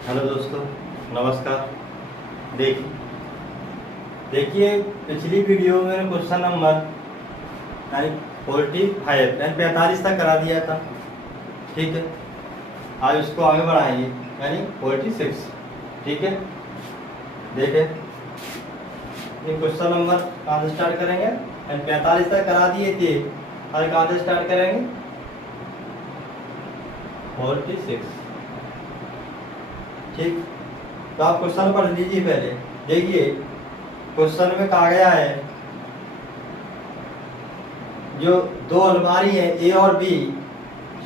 Hello दोस्तों, नमस्कार। देखिए पिछली वीडियो में क्वेश्चन नंबर यानी 45 यानी 45 तक करा दिया था। ठीक है, आज उसको आगे बढ़ाएंगे यानी 46। ठीक है, देखें ये क्वेश्चन नंबर कहाँ से स्टार्ट करेंगे यानी 45 तक करा दिए थे। आज कहाँ से स्टार्ट करेंगे 46। ठीक, तो आप क्वेश्चन पढ़ लीजिए पहले। देखिए क्वेश्चन में कहा गया है जो दो अलमारी है ए और बी,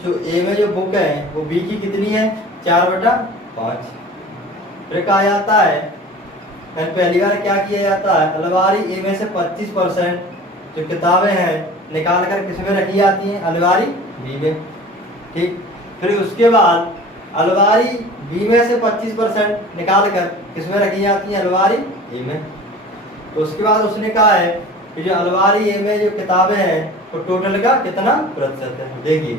जो ए में जो बुक है वो बी की कितनी है 4/5। फिर कहा जाता है पहली बार क्या किया जाता है, अलमारी ए में से 25% जो किताबें हैं निकाल कर किस में रखी जाती हैं, अलमारी बी में। ठीक, फिर उसके बाद अलमारी बी में से 25% निकाल कर किस में रखी जाती है, अलमारी ए में। तो उसके बाद उसने कहा है कि जो अलमारी ए में जो किताबें हैं वो टोटल का कितना प्रतिशत है। देखिए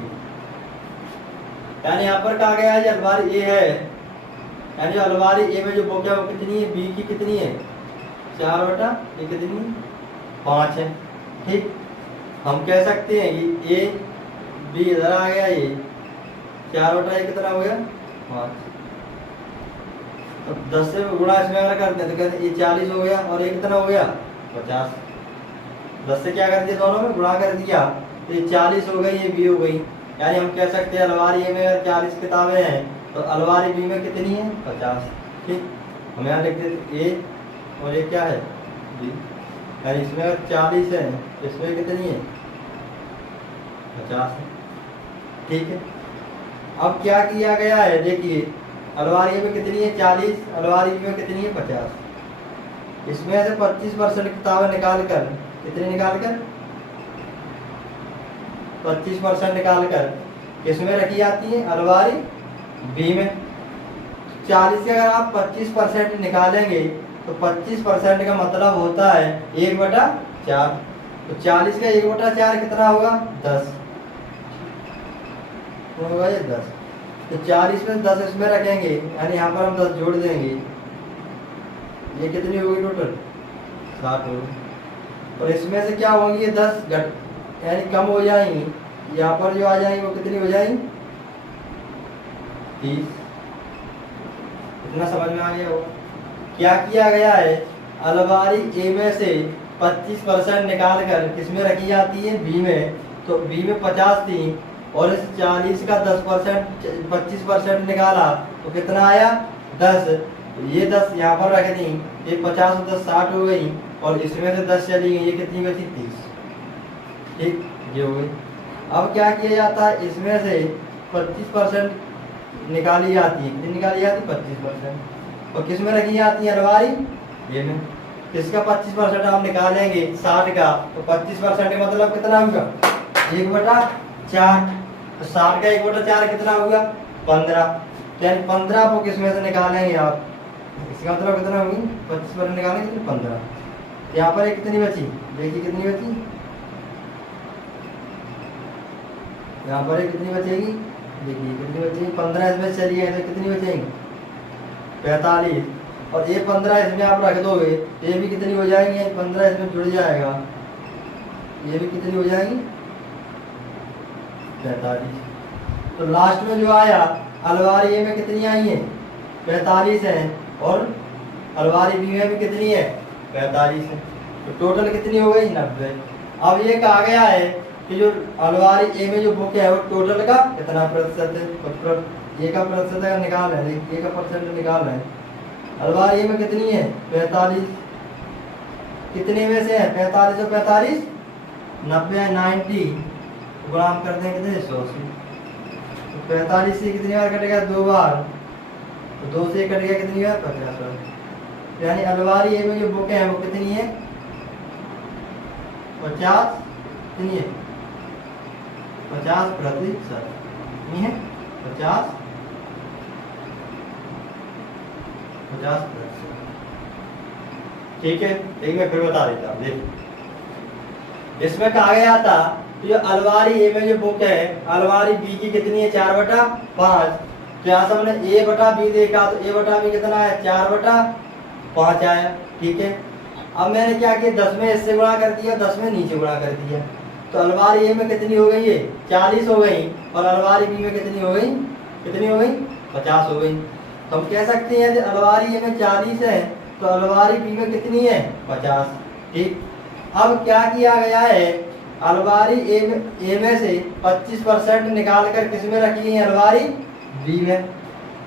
यानी यहाँ पर कहा गया है जो अलमारी ए है यानी जो अलमारी ए में जो बुक है वो कितनी है, बी की कितनी है 4/5 कितनी 5 है। ठीक, हम कह सकते हैं कि ए बी इधर आ गया, ये 4/5 कितना हो गया 5। अब 10 से गुणा इसमें अगर करते हैं तो कहते हैं ये 40 हो गया और ये कितना हो गया 50। 10 से क्या कर दिया, दोनों में गुणा कर दिया तो ये 40 हो गई, ये बी हो गई। यानी हम कह सकते हैं अलमारी ए में 40 किताबें हैं तो अलमारी बी में कितनी है 50। ठीक, हम यहाँ लिख देते ए और ये क्या है बी, यानी इसमें अगर 40 है इसमें कितनी है 50 है। ठीक है, अब क्या किया गया है, देखिए अलमारी में कितनी है 40, अलमारी में कितनी है 50। इसमें से 25% किताबें निकाल कर कितनी निकाल कर 25% निकाल कर किसमें रखी जाती है, अलमारी बी में। 40 के अगर आप 25% निकालेंगे तो 25% का मतलब होता है 1/4। तो 40 का 1/4 कितना होगा 10 होगा, ये 10। तो 40 में 10 इसमें रखेंगे यानी यहाँ पर हम 10 जोड़ देंगे, ये कितनी होगी टोटल 60 होगी। और इसमें से क्या होंगी ये 10 घट यानी कम हो जाएंगी, यहाँ पर जो आ जाएंगी वो कितनी हो जाएंगी 30। इतना समझ में आ गया हो। क्या किया गया है, अलमारी ए में से 25% निकाल कर किसमें रखी जाती है बी में। तो बी में 50 थी और इस 40 का 10% 25% निकाला तो कितना आया 10। ये 10 यहाँ पर रख दी, ये 50 और 10 60 हो गई और इसमें से 10 चली गई, ये कितनी बची 30। ठीक, ये हो गई। अब क्या किया जाता है, इसमें से 25% निकाली जाती है, कितनी निकाली जाती है 25%। और किस में रखी जाती है अलमारी ये में। इसका 25% आप निकालेंगे 60 का तो 25% का मतलब कितना होगा 1/4। तो 60 का 1/4 कितना होगा 15। यानी 15 को किस में से निकालेंगे आप, इसका मतलब कितना होगी 25% निकालेंगे तो 15। यहाँ पर एक कितनी बची, देखिए कितनी बची, यहाँ पर एक कितनी बचेगी, देखिए कितनी बचेगी 15 इसमें चली है तो कितनी बचेगी 45। और ये 15 इसमें आप रख दोगे ये भी कितनी हो जाएंगी, 15 इसमें जुड़ जाएगा, ये भी कितनी हो जाएंगी 45। तो लास्ट में जो आया अलमारी ए में कितनी आई है 45 है और अलमारी बी में भी कितनी है 45 है। तो टोटल कितनी हो गई 90। अब ये कहा गया है कि जो अलमारी ए में जो बुक है वो टोटल का कितना प्रतिशत है, ये का प्रतिशत का निकाल है, ये का परसेंट निकाल है। अलमारी ए में कितनी है 45, कितने में से है 45 और 45 90 90 गुणाम कर देंगे कितने 100 से। तो 45 से कितनी बार कटेगा 2 बार, तो 2 से कट गया कितनी बार 50 बार। यानी अलमारी ए में जो बुक है वो कितनी है 50 कितनी है 50% है 50%। ठीक है, एक मैं फिर बता देता हूँ। देखिए इसमें कहा गया था कि जो अलमारी ए में जो बुक है अलमारी बी की कितनी है 4/5। तो यहाँ से हमने ए बटा बी देखा, तो ए बटा बी कितना है 4/5 आया। ठीक है, अब मैंने क्या किया 10 में इससे गुणा कर दिया, 10 में नीचे गुणा कर दिया, तो अलमारी ए में कितनी हो गई है 40 हो गई, और अलमारी बी में कितनी हो गई 50 हो गई। तो हम कह सकते हैं अलमारी ए में 40 है तो अलमारी बी में कितनी है 50। ठीक, अब क्या किया गया है अलमारी ए में से 25% निकाल कर किस में रखी है अलमारी बी में।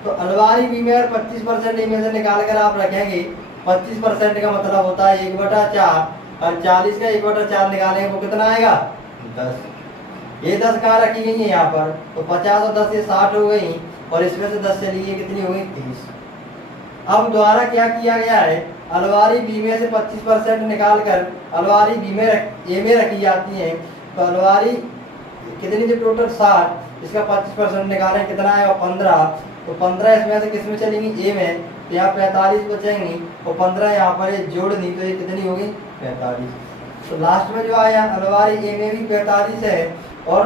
तो अलमारी बी में अगर 25% ए में से निकाल कर आप रखेंगे, 25% का मतलब होता है 1/4, और 40 का 1/4 निकालेंगे वो कितना आएगा 10। ये 10 कहाँ रखी गई है यहाँ पर, तो 50 और 10 ये 60 हो गई, और इसमें से 10 चली गई कितनी हो गई 30। अब दोबारा क्या किया गया है अलमारी बी में से 25% निकाल कर अलमारी बी में ए में रखी जाती है, तो अलमारी कितनी थी टोटल 60, इसका 25% निकालें कितना आएगा 15, तो 15 इसमें से किस में चलेंगी ए में, तो यहाँ 45 बचेंगी, और 15 यहाँ पर जोड़ दी तो ये कितनी होगी 45। तो लास्ट में जो आया अलमारी ए में भी 45 है और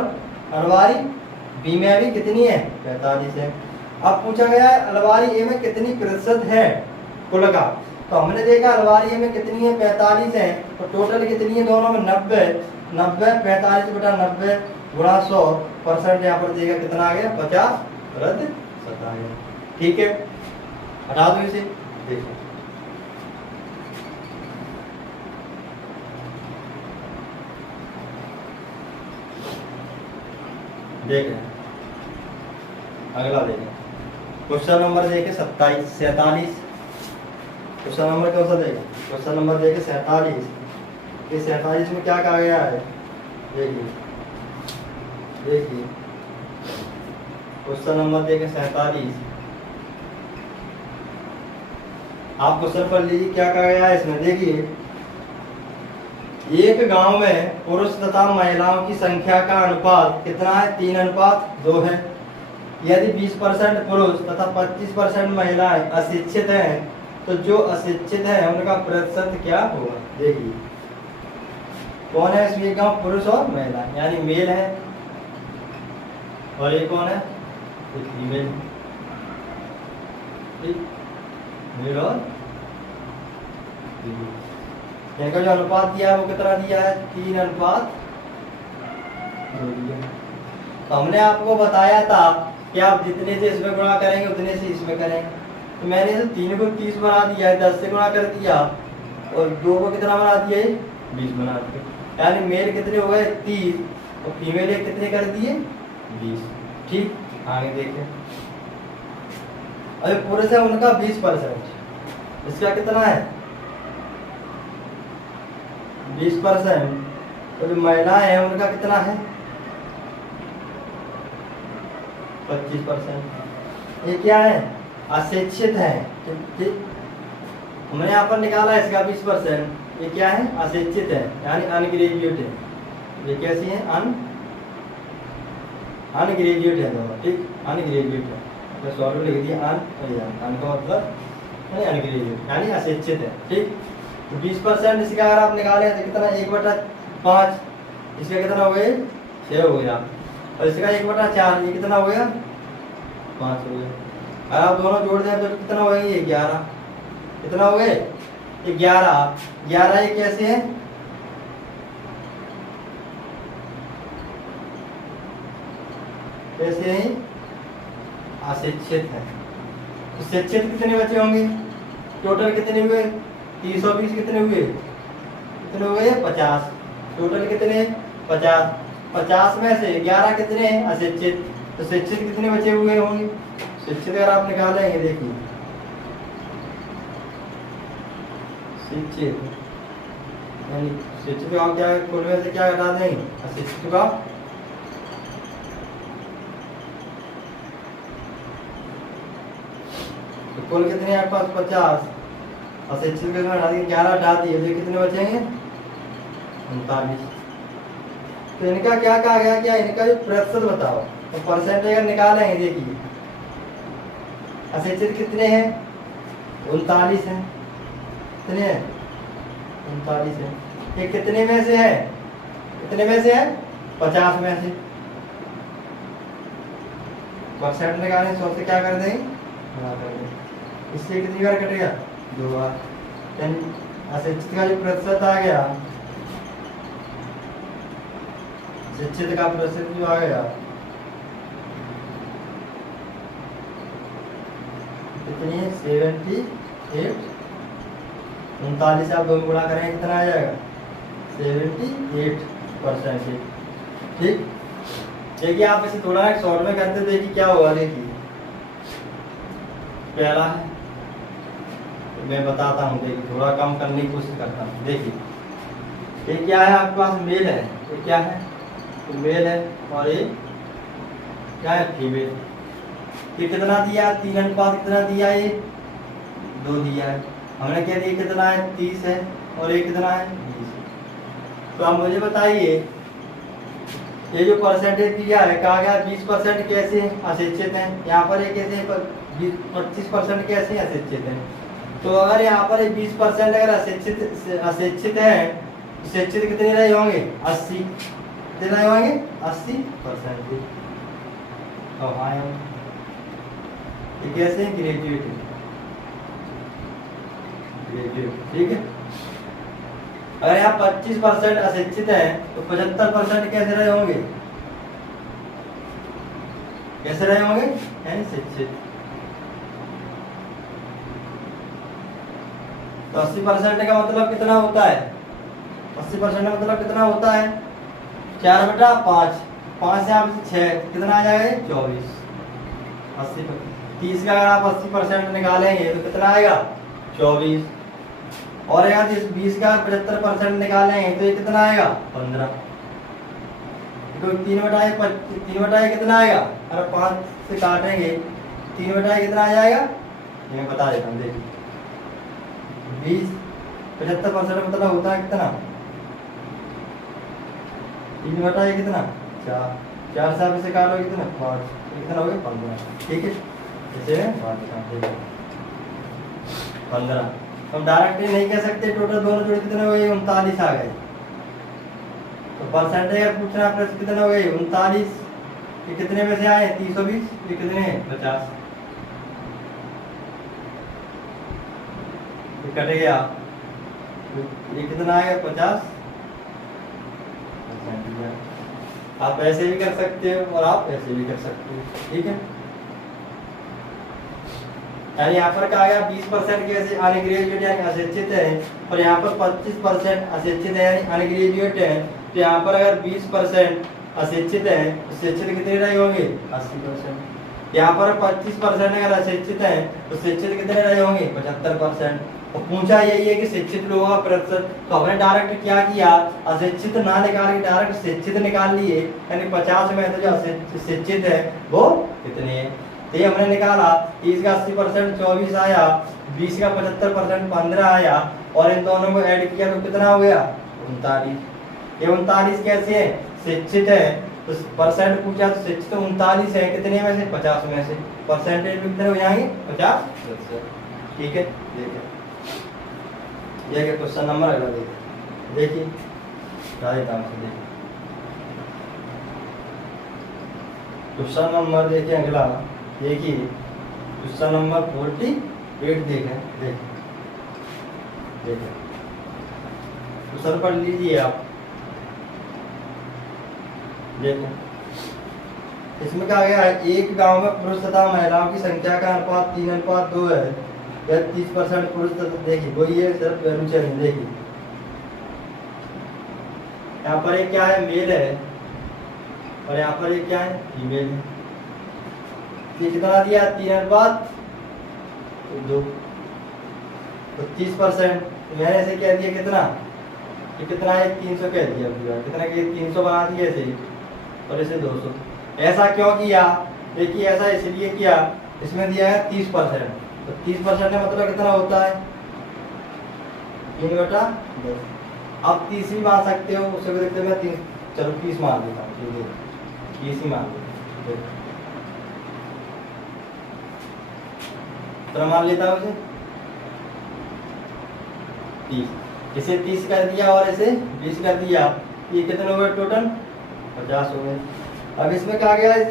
अलमारी बी में भी कितनी है 45 है। अब पूछा गया है अलमारी ए में कितनी प्रतिशत है कुल का, तो हमने देखा अलमारी ए में कितनी है 45 है, तो टोटल कितनी है दोनों में 90, 45/90 गुणा 100% यहाँ पर देगा कितना आ गया 50 रद्द 7 आ गया। ठीक है, हटा दो इसे, देखो देख रहे हैं। अगला देखें क्वेश्चन नंबर देखे 47। क्वेश्चन नंबर कौन सा देगा, क्वेश्चन नंबर देखे 47। ये 47 में क्या कहा गया है देखिए क्वेश्चन नंबर देखे 47। आप क्वेश्चन पढ़ लीजिए क्या कहा गया है इसमें। देखिए एक गांव में पुरुष तथा महिलाओं की संख्या का अनुपात कितना है 3:2 है। यदि 20% पुरुष तथा 25% महिलाएं अशिक्षित हैं तो जो अशिक्षित है उनका प्रतिशत क्या होगा। देखिए कौन है इसमें गांव पुरुष और महिला, यानी मेल है, और ये कौन है फीमेल, मेल और इनका जो अनुपात दिया है वो कितना दिया है 3:2 दिया। तो हमने आपको बताया था कि आप जितने से इसमें गुणा करेंगे उतने से इसमें करेंगे, तो मैंने इसे 3 को 30 बना दिया है, 10 से गुणा कर दिया, और 2 को कितना बना दिया है 20 बना दिया, यानी मेल कितने हो गए 30 और फीमेल कितने कर दिए 20। ठीक, आगे देखें। अभी पुरुष है उनका 20%, इसका कितना है 20%, तो जो महिलाएं हैं उनका कितना है 25%। ये क्या है अशिक्षित है। ठीक, हमने यहाँ पर निकाला इसका 20%, ये क्या है अशिक्षित है यानी अनग्रेजुएट है। ये कैसी है अनग्रेजुएट है दोनों। ठीक, अनग्रेजुएट है, तो सॉल्व लिख दिया अन का मतलब अनग्रेजुएट यानी अशिक्षित है। ठीक, तो 20% इसका अगर आप निकाले तो कितना 1/5, इसका कितना हो गया 6 हो गया, और इसका 1/4 ये कितना हो गया 5 हो गया। अगर आप दोनों जोड़ दें तो कितना हो गया 11, कितना हो गए 11। ये कैसे है कैसे है अशिक्षित है। तो शिक्षित कितने बच्चे होंगे, टोटल कितने हुए 320, कितने हुए 50, टोटल कितने 50। 50 में से 11 कितने हैं अशिक्षित, तो शिक्षित कितने बचे हुए होंगे। शिक्षित अगर आप निकालेंगे देखिए शिक्षित यानी शिक्षित को आप क्या कुल में से क्या घटा देंगे अशिक्षित का, तो कुल कितने आपके पास 50, अशिक्षित को हटा दिए 11 हटा दिए तो कितने बचेंगे 39। तो इनका क्या कहा गया, क्या इनका जो प्रतिशत बताओ, तो परसेंटेज अगर निकालेंगे देखिए अशिक्षित कितने हैं 39 हैं, कितने हैं 39 है। ये कितने में से है 50 में से, परसेंट निकालें 100 से क्या कर देंगे गुणा कर देंगे। इससे कितनी बार कटेगा 2 बार। यानी अशिक्षित का जो प्रतिशत आ गया, शिक्षित का प्रतिशत जो आ गया कितनी है 78, 39 से आप 2 में गुणा करेंगे कितना आ जाएगा 78%। ठीक, देखिए आप इसे थोड़ा शॉर्ट में करते देखिए क्या होगा। देखिए पहला है, मैं बताता हूँ, देखिए थोड़ा कम करने की कोशिश करता हूँ। देखिए ये क्या है, आपके पास मेल है, ये क्या है तो मेल है, और ये क्या है फीमेल। ये कितना दिया 3 अनुपात कितना दिया, ये 2 दिया है। हमने क्या दिया कितना है 30 है, और ये कितना है 20। तो आप मुझे बताइए ये जो परसेंटेज दिया है कहा गया 20% कैसे अशिक्षित हैं, यहाँ पर ये कैसे 25% कैसे अशिक्षित हैं। तो अगर यहाँ पर 20% अगर अशिक्षित है, शिक्षित कितने रहे होंगे 80, कितने रहे होंगे 80%। और हाँ ये कैसे ग्रेजुएट, ठीक है। अगर यहाँ 25% अशिक्षित है तो 75% कैसे रहे होंगे, कैसे रहे होंगे यानी शिक्षित। तो 80% का मतलब कितना होता है, 80% का मतलब कितना होता है 4/5, 5 से आप 6 कितना आ जाएगा 24। 80 30 का अगर आप 80% निकालेंगे तो कितना आएगा 24, और अगर इस 20 का 75% निकालेंगे तो ये कितना आएगा 15। तो 3/3 कितना आएगा, अगर 5 से काटेंगे 3/3 कितना आ जाएगा, ये मैं बता देता हूँ। देखिए 20 75% मतलब होता है कितना 3/1 कितना 4, 4 से आप इसे काटोगे कितना 5, कितना हो गया 15। ठीक है, इसे 15। हम डायरेक्ट नहीं कह सकते टोटल दोनों जोड़े कितने हो गए 39 आ गए। तो परसेंटेज अगर पूछना प्रश्न कितने हो गए 39, ये कितने में से आए 320, ये कितने 50, ये कट गया, ये कितना आएगा 50। आप ऐसे भी कर सकते हो और आप ऐसे भी कर सकते हो, ठीक है। यानी यहाँ पर कहा गया 20% कैसे अनग्रेजुएट यानी अशिक्षित है, और यहाँ पर 25% अशिक्षित है यानी अनग्रेजुएट है। तो यहाँ पर अगर 20% अशिक्षित है तो शिक्षित कितने रहे होंगे 80%। यहाँ पर 25% अगर अशिक्षित है तो शिक्षित कितने रहे होंगे 75%। और पूछा यही है कि शिक्षित लोगों का प्रतिशत, तो हमने डायरेक्ट क्या किया अशिक्षित ना निकाल के डायरेक्ट शिक्षित निकाल लिए, यानी 50 में तो जो शिक्षित है वो कितने है। तो ये हमने निकाला 30 का 80% 24 आया, 20 का 75% 15 आया, और इन दोनों को ऐड किया तो कितना हो गया 39। ये 39 कैसे है शिक्षित है, तो परसेंट पूछा तो शिक्षित 39 है, कितने में से 50 में से, परसेंटेज में कितने हो जाएंगे 50%। ठीक है, देखिए ये क्वेश्चन नंबर अगला देखिए क्वेश्चन नंबर देखिए अगला, देखिए क्वेश्चन नंबर 48 देखें। क्वेश्चन पढ़ लीजिए आप। देखो इसमें क्या गया है, एक गांव में पुरुष तथा महिलाओं की संख्या का अनुपात 3:2 है, या 30% पुरुष तथा, देखिए वही है सिर्फ वैल्यू चेंज। देखिए यहाँ पर एक क्या है मेल है, और यहाँ पर एक क्या है फीमेल है। कितना दिया 3:2, तो 30%। मैंने ऐसे कह दिया कितना, ये कितना है 300 कह दिया, कितना कि 300 बना दिया ऐसे, और इसे 200। ऐसा क्यों किया, देखिए ऐसा इसलिए किया, इसमें दिया है 30%, तो 30% का मतलब कितना होता है 3/10। आप 30 भी मान सकते हो, उससे देखते मैं 30, चलो 30 मान देता हूँ, ठीक है 30 ही मान लेता हूँ, मान लेता हूँ इसे 30, इसे 30 कर दिया और इसे 20 कर दिया, ये कितने हो गए टोटल 50 हो गए। अब इसमें क्या गया है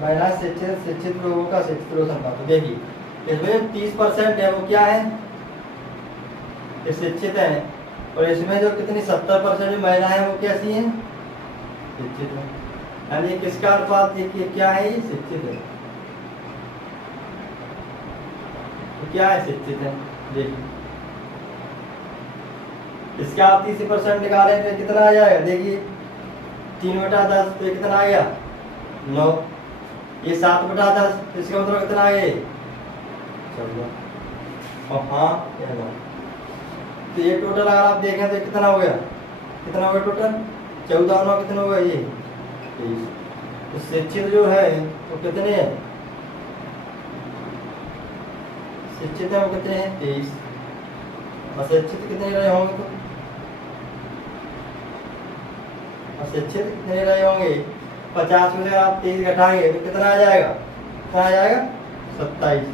माइनस शिक्षित लोगों का शिक्षित लोगों से अनुपात। तो देखिए इसमें 30% है वो क्या है, ये शिक्षित है, और इसमें जो कितनी 70% जो महिला है वो कैसी है, शिक्षित है। यानी किसका अनुपात, ये क्या है, ये शिक्षित है, तो क्या है, शिक्षित है। देखिए इसका आप 30% निकालें तो कितना आ जाएगा, देखिए 3/10 तो कितना आ गया 9, ये 7/10 इसका मतलब कितना आ गया 14। और हाँ तो ये टोटल अगर आप देखें तो कितना हो गया, कितना हो गया टोटल 14 और 9 कितना हो गया, ये 23। तो शिक्षित जो है वो कितने हैं, शिक्षित है वो कितने हैं 23, अशिक्षित कितने रहे होंगे, तो अशिक्षित कितने रहे होंगे 50 में से आप 23 घटाएंगे तो कितना आ जाएगा, कितना आ जाएगा 27।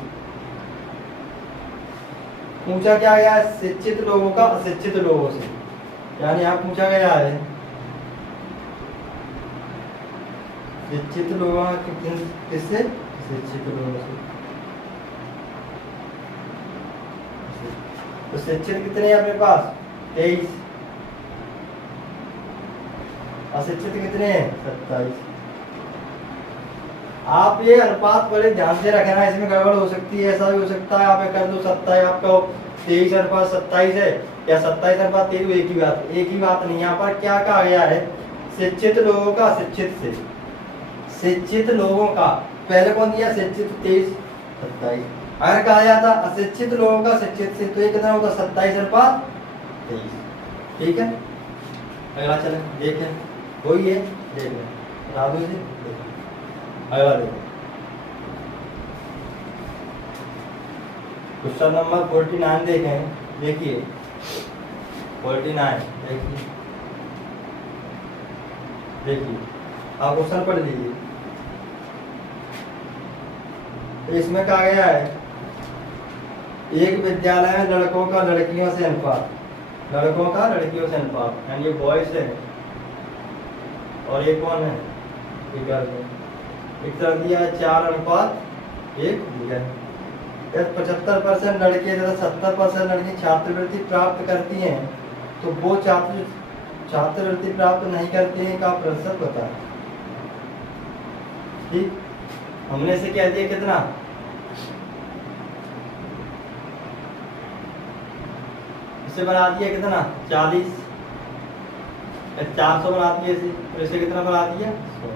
पूछा क्या गया है, शिक्षित लोगों का अशिक्षित लोगों से, यानी यहाँ पूछा गया है शिक्षित लोगों किससे, शिक्षित लोगों से। तो शिक्षित कितने हैं अपने पास 23, अशिक्षित कितने हैं 27। आप ये अनुपात बड़े ध्यान से रखना, इसमें गड़बड़ हो सकती है, ऐसा भी हो सकता है आप कर दो 27, आपका 23/27 है या 27/23, एक ही बात नहीं। यहाँ पर क्या कहा गया है, शिक्षित लोगों का अशिक्षित से, शिक्षित लोगों का पहले कौन दिया, शिक्षित 23/27। अगर कहा जाता अशिक्षित लोगों का शिक्षित से तो ये कितना होता 27/23। ठीक है, अगला चले देखें, वही है देखें राधू से, अगला देखो क्वेश्चन नंबर 49 देखें। देखिए 49 देखिए आप क्वेश्चन पढ़ लीजिए। इसमें कहा गया है एक विद्यालय में लड़कों का लड़कियों से अनुपात, लड़कों का लड़कियों से अनुपात, यानी ये बॉयज है और ये कौन है, ये गर्ल है। एक तरफ दिया है 4:1 दिया है। 75% लड़के तथा 70% लड़की छात्रवृत्ति प्राप्त करती हैं, तो वो छात्र छात्रवृत्ति प्राप्त नहीं करते हैं का प्रतिशत बताएं। ठीक, हमने इसे कह दिया कितना, इसे बना दिया कितना 40, 400 बना दिया इसे, और इसे कितना बना दिया 100।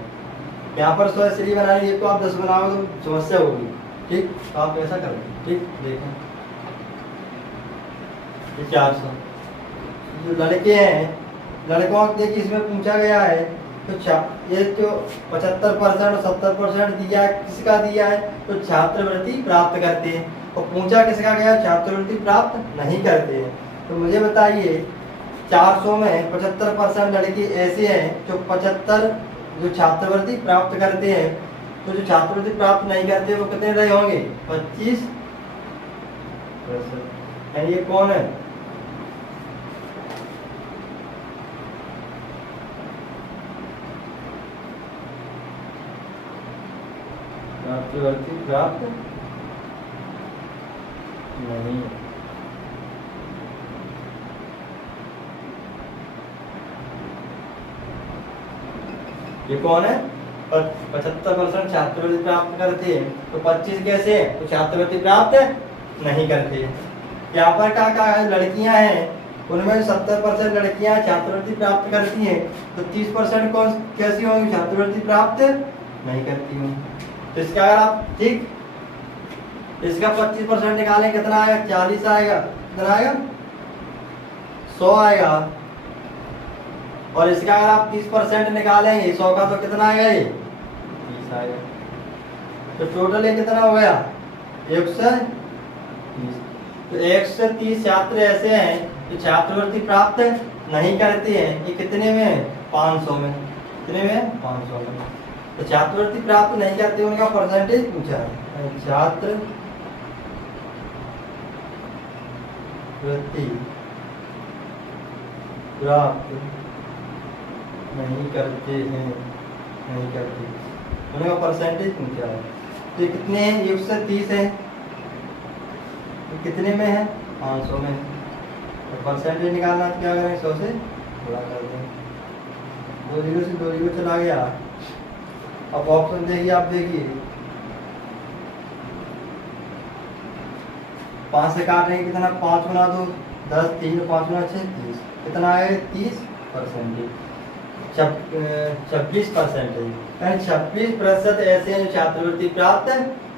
यहाँ पर 100 इसलिए बना दिया, तो आप 10 बनाओगे तो समस्या होगी। ठीक, तो आप ऐसा करो। ठीक, देखें ये 400 जो लड़के हैं, लड़कों देखिए इसमें पूछा गया है तो ये जो 75% और 70% दिया है, किसका दिया है, तो छात्रवृत्ति प्राप्त करते हैं, और पूछा किसका गया, छात्रवृत्ति प्राप्त नहीं करते हैं। तो मुझे बताइए 400 में 75% लड़के ऐसे हैं जो 75 जो छात्रवृत्ति प्राप्त करते हैं, तो जो छात्रवृत्ति प्राप्त नहीं करते वो कितने रहे होंगे 25%। ये कौन है, छात्रवृत्ति प्राप्त नहीं। ये कौन है, 75% छात्रवृत्ति प्राप्त करते हैं, तो 25 कैसे है, तो छात्रवृत्ति प्राप्त नहीं करते। यहाँ पर क्या कहा है, लड़कियां हैं उनमें 70% लड़कियां छात्रवृत्ति प्राप्त करती हैं, तो 30% कौन कैसी होंगी, छात्रवृत्ति प्राप्त नहीं करती होंगी। तो इसका अगर आप ठीक इसका 25% निकालें कितना आएगा, 40 आएगा, कितना आएगा 100 आएगा, और इसका अगर आप 30% निकालेंगे 100 का तो कितना आएगा, ये 30 आएगा। तो टोटल ये कितना हो गया 130। तो 130 छात्र ऐसे हैं जो छात्रवृत्ति प्राप्त नहीं करते हैं, ये कितने में 500 में, कितने में 500 में। तो छात्रवृत्ति प्राप्त नहीं करते उनका परसेंटेज पूछा है, छात्रवृत्ति प्राप्त नहीं करते हैं, नहीं करते, दोनों का परसेंटेज क्या है, तो ये कितने हैं, ये उससे 30 है, तो कितने में है, 500 में। तो परसेंटेज निकालना तो क्या करें, 100 से गुणा कर दें, 2 जीरो से 2 जीरो चला गया। अब ऑप्शन देखिए, आप देखिए 5 से काट रहे हैं कितना, 5 गुना 2 10, 3 5 गुना 6 30, कितना आएगा 30%, 26%। 26% ऐसे हैं जो छात्रवृत्ति प्राप्त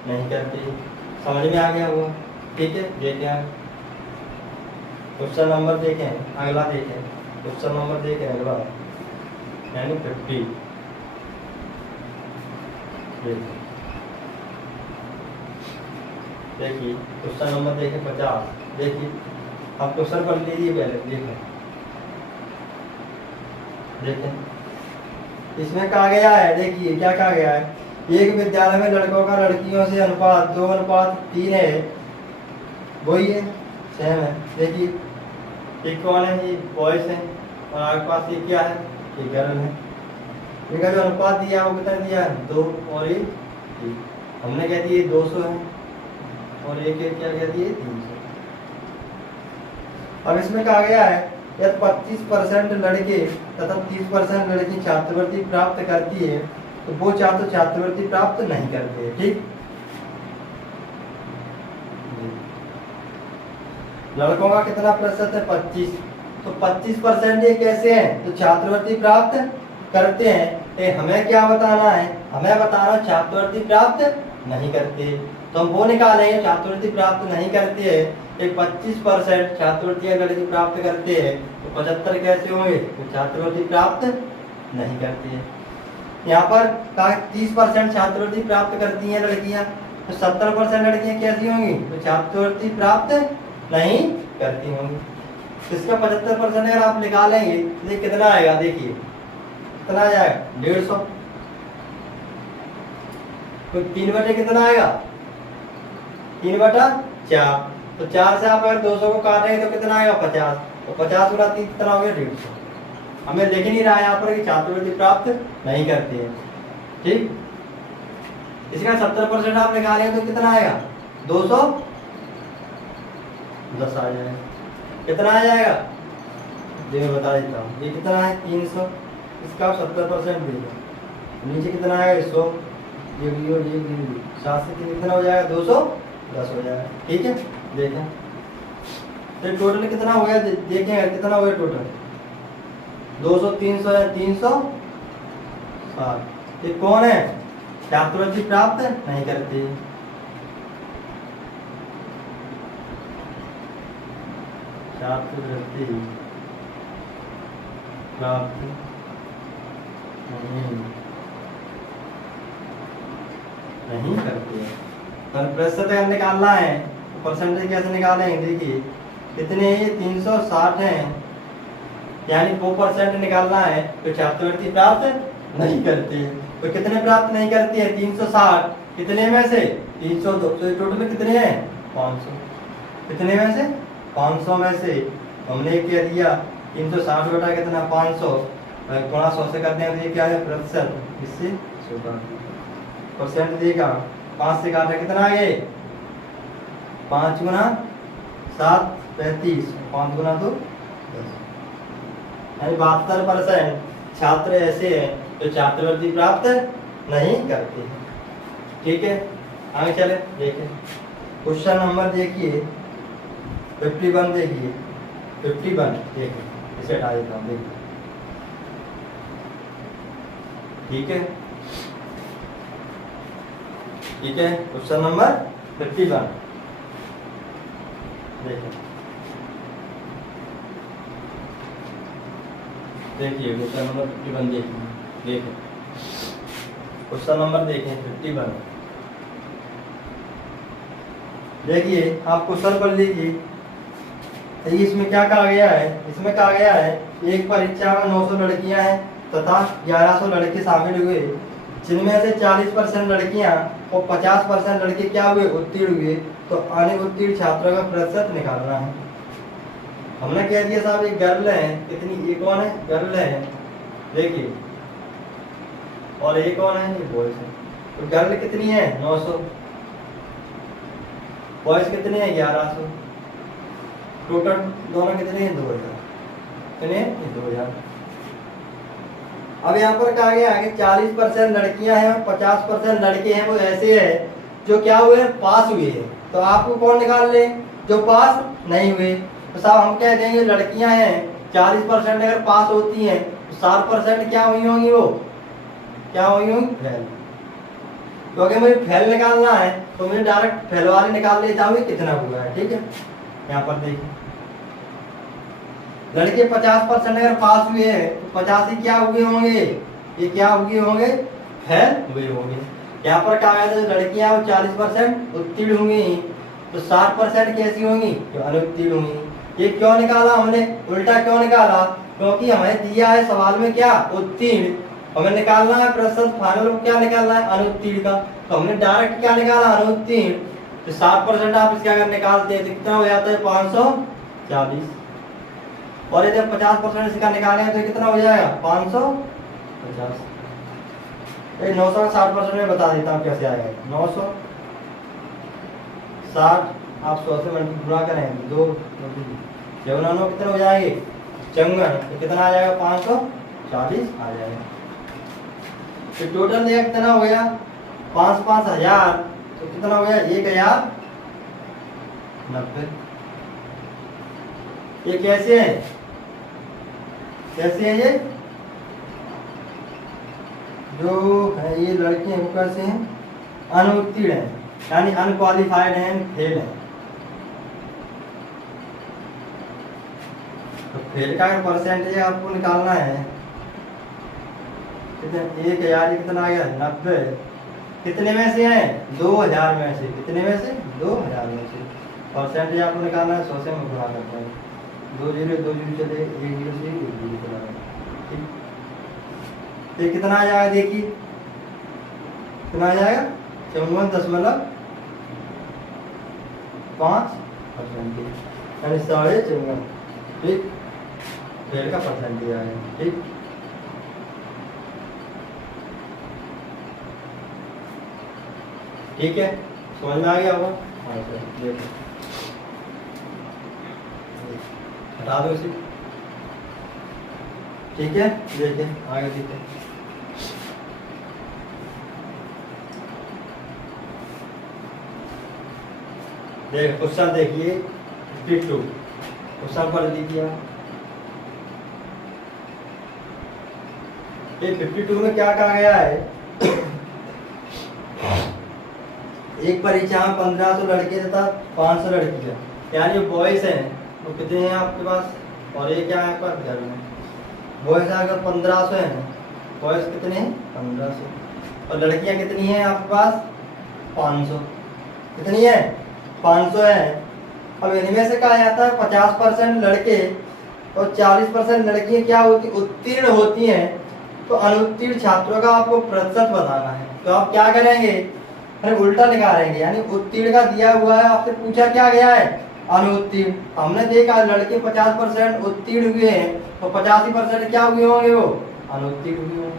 नहीं करते। समझ में आ गया वो, ठीक है। देखें क्वेश्चन नंबर देखें, अगला देखें, क्वेश्चन नंबर देखें अगला, यानी 50। देखिए क्वेश्चन नंबर देखें 50। देखिए आप क्वेश्चन पढ़ लीजिए पहले, देखें इसमें कहा गया है, देखिए क्या कहा गया है, एक विद्यालय में लड़कों का लड़कियों से अनुपात 2:3 है, वही है, सेम है। देखिए एक कौन है, ये बॉयज है, और आपके पास ये क्या है, ये गर्ल है। इनका जो अनुपात दिया है वो कितना दिया है, 2 और 1। हमने कह दिया 200 है, और एक क्या कह दिए 300। अब इसमें कहा गया है यदि 25% लड़के तथा 30% लड़की छात्रवृत्ति प्राप्त करती है, तो वो छात्र छात्रवृत्ति प्राप्त नहीं करते। ठीक, लड़कों का कितना प्रतिशत है, 25, तो 25% ये कैसे हैं, तो छात्रवृत्ति प्राप्त करते हैं। तो हमें क्या बताना है, हमें बताना छात्रवृत्ति प्राप्त नहीं करते, तो हम वो निकालेंगे छात्रवृत्ति प्राप्त नहीं करते हैं। एक 25% छात्रवृत्ति लड़की प्राप्त करते हैं, तो 75 कैसे होंगे, तो छात्रवृत्ति प्राप्त नहीं करते हैं। यहाँ पर कहा 30% छात्रवृत्ति प्राप्त करती हैं लड़कियां, तो 70% लड़कियां कैसी होंगी, तो छात्रवृत्ति प्राप्त नहीं करती होंगी। तो इसका 75% अगर आप निकालेंगे तो ये कितना आएगा, देखिए कितना आ जाएगा, 150। तो 3/, कितना आएगा, 3/4। तो 4 से आप अगर 200 को काटेंगे तो कितना आएगा, 50। तो 50 गुना 3 कितना हो गया, 150। हमें देख नहीं रहा है यहाँ पर कि छात्रवृत्ति प्राप्त नहीं करती है। ठीक, इसका 70% आप निकालेंगे तो कितना आएगा, 210 आ जाएगा। कितना आ जाएगा, ये मैं बता देता हूँ, ये कितना है 300, इसका 70% देगा, नीचे कितना आएगा 100, ये 7 से 3 कितना हो जाएगा, 210 हो जाएगा। ठीक है, देखें तो टोटल कितना हो गया, देखें कितना हो गया टोटल, 200 300 है, 360। ये कौन है, छात्रवृत्ति प्राप्त नहीं करती, छात्रवृत्ति प्राप्त नहीं करती है। पर प्रतिशत अगर निकालना है तो परसेंटेज कैसे निकालेंगे, देखिए कितने हैं, 360 हैं, यानी 2% निकालना है, तो छात्रवृत्ति प्राप्त नहीं करती है। तो कितने प्राप्त नहीं करती है, 360, कितने में से 302, तो टोटल कितने हैं 500, कितने में से 500 में से हमने क्या दिया, 360 बटा कितना 500 गुणा 100 से करते हैं, तो ये क्या है प्रतिशत, इससे 100% देगा। 5 से काटा कितना आ गए, 5 गुना 7 35, 5 गुना 2 10, यानी 72% छात्र ऐसे हैं जो छात्रवृत्ति प्राप्त नहीं करते हैं। ठीक है, आगे चले देखें क्वेश्चन नंबर देखिए 51, देखिए 51, देखिए इसे हटा देता हूँ, देखिए ठीक है, ठीक है। क्वेश्चन नंबर 51 देखिए क्वेश्चन नंबर 51 देखिए क्वेश्चन नंबर देखें 51। देखिए आप क्वेश्चन पढ़ लीजिए, इसमें क्या कहा गया है, इसमें कहा गया है एक परीक्षा में 900 लड़कियां हैं तथा 1100 लड़के शामिल हुए, जिनमें से 40% लड़कियां और 50% लड़के क्या हुए, उत्तीर्ण हुए। तो अनुत्तीर्ण छात्रों का प्रतिशत निकालना है। हमने कह दिया साहब एक गर्ल है, कितनी, ये कौन है, गर्ल है, देखिए, और ये कौन है, ये बॉयज है। तो गर्ल कितनी है 900, बॉयज कितने हैं 1100, टोटल दोनों कितने हैं 2000, कितने 2000। अब यहाँ पर कहा गया है कि 40% लड़कियां हैं और 50% लड़के हैं, वो ऐसे है जो क्या हुए पास हुए हैं। तो आपको कौन निकाल ले, जो पास नहीं हुए। तो साहब हम कह देंगे लड़कियां हैं 40% अगर पास होती हैं तो 60% क्या हुई होंगी, वो क्या हुई होंगी फेल। तो अगर मुझे फेल निकालना है तो मुझे डायरेक्ट फेल वाले निकाल लेता हूँ कितना हुआ है। ठीक है, यहाँ पर देखिए लड़के 50% अगर पास हुए हैं तो 50 ही क्या हुए होंगे, ये क्या हुए होंगे फेल हुए होंगे। यहाँ पर कहा गया था लड़कियां 40% उत्तीर्ण होंगी, तो 60% कैसी होंगी जो अनुत्तीर्ण होंगी। ये क्यों निकाला हमने, उल्टा क्यों निकाला, क्योंकि हमें दिया है सवाल में क्या उत्तीर्ण, हमें निकालना है प्रतिशत फाइनल में क्या निकालना है अनुत्तीर्ण का। तो हमने डायरेक्ट क्या निकाला अनुत्तीर्ण। तो 60% आप इसका अगर निकालते हैं तो कितना हो जाता है 540, और यदि 50% इसका निकालें तो कितना हो जाएगा 550। 900 का 60% में बता देता हूँ कैसे आएगा। 960 आप 100 से गुणा करें 2 9 कितने हो जाएंगे 54, तो कितना आ जाएगा 540 आ जाएगा। तो टोटल देखा कितना हो गया 5,000, तो कितना हो गया 1090। ये कैसे है, कैसे है ये जो है, ये लड़के हैं वो कैसे हैं अनुत्तीर्ण हैं, यानी अनक्वालिफाइड हैं, फेल हैं। तो फेल का परसेंटेज आपको निकालना है कितने, 1000 कितना आ गया 90, कितने में से है 2000 में से, कितने में से 2000 में से। परसेंटेज आपको निकालना है 100 से हम गुणा करते हैं, 2 0 2 0 चले 1 0 से 1 0 चला गया। ठीक, ये कितना आ जाएगा देखिए, कितना आ जाएगा 54.5%, यानी 54.5। ठीक, फेल का परसेंटेज आएगा। ठीक, ठीक है, समझ में आ गया होगा। हाँ सर, देखो हटा दो इसे। ठीक है, देखिए आगे देखिए, देख क्वेश्चन देखिए 52, क्वेश्चन पढ़ लीजिए। ये 52 में क्या कहा गया है, एक परीक्षा में 1500 लड़के तथा 500 लड़कियां, यानी बॉयज हैं तो कितने हैं आपके पास, और ये क्या है आपका घर में बॉयज अगर 1500 हैं, बॉयज कितने हैं 1500, और लड़कियां कितनी हैं आपके पास 500, कितनी है 500 है। अब इनमें से कहा जाता है 50% लड़के और 40% लड़कियां क्या होती उत्तीर्ण होती हैं, तो अनुत्तीर्ण छात्रों का आपको प्रतिशत बताना है। तो आप क्या करेंगे, अरे उल्टा निकालेंगे, यानी उत्तीर्ण का दिया हुआ है, आपसे पूछा क्या गया है अनुत्तीर्ण। हमने देखा लड़के 50% उत्तीर्ण हुए हैं, तो 85% क्या हुए होंगे वो अनुत्तीर्ण हुए होंगे।